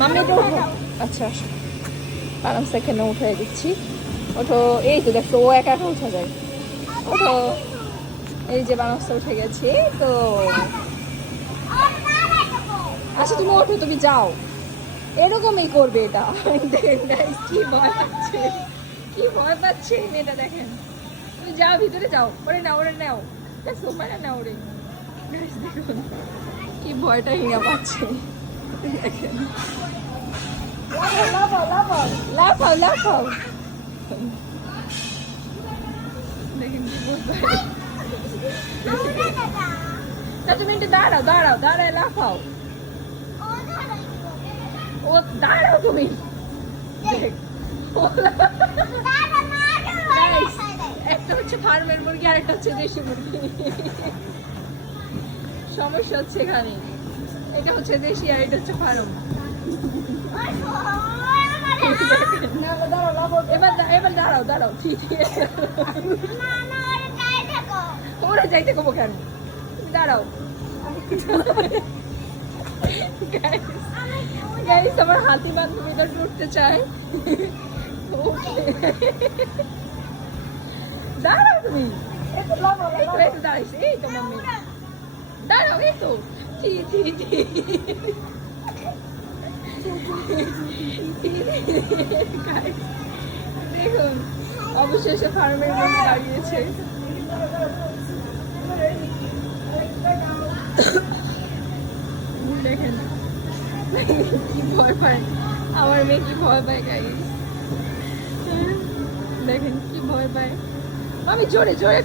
Mummy একটু ওঠো। আচ্ছা আসো, আরাম সেখানে উঠে দিচ্ছি। ওঠো, এই তো দেখো ও একা একা উঠে যায়। ওঠো, এই যে বারামসে উঠে গেছি তো। আচ্ছা তুমি ওঠো, তুমি যাও। এরকমই করবে এটা। দেখেন guys, কি ভয় পাচ্ছে, কি ভয় পাচ্ছে এই মেয়েটা দেখেন। তুমি যাও, ভিতরে যাও, ওরে নাও, ওরে নাও, সোফাটা নাও ওরে। Guys, দেখুন কি ভয়টা হিঙা পাচ্ছে দেখেন। লাফাও লাফাও লাফাও লাফাও, দেখেন কি বুঝতে। তুমি একটু দাঁড়াও দাঁড়াও দাঁড়ায় লাফাও। ও দাঁড়াও তুমি। একটা হচ্ছে ফার্মের মুরগি আর একটা হচ্ছে দেশি মুরগি। সমস্যা হচ্ছে এখানে, এটা হচ্ছে দেশি আর এটা হচ্ছে ফার্ম। এবার এবার দাঁড়াও দাঁড়াও, ঠিক আছে ওরা যাইতে কবো কেন, তুমি দাঁড়াও। গাইস আমার হাতি বান্ধবীটা উঠতে চায়। দাঁড়াও তুমি, একটু দাঁড়াইছে, এই তো মাম্মি দাঁড়াও, এই তো দেখুন অবশেষে ফার্মের মধ্যে দাঁড়িয়েছে। দেখেন কি ভয় পায় আমার মেয়ে, কি ভয় পায় গাইস, দেখেন কি ভয় পায়। আমি জোরে জোরে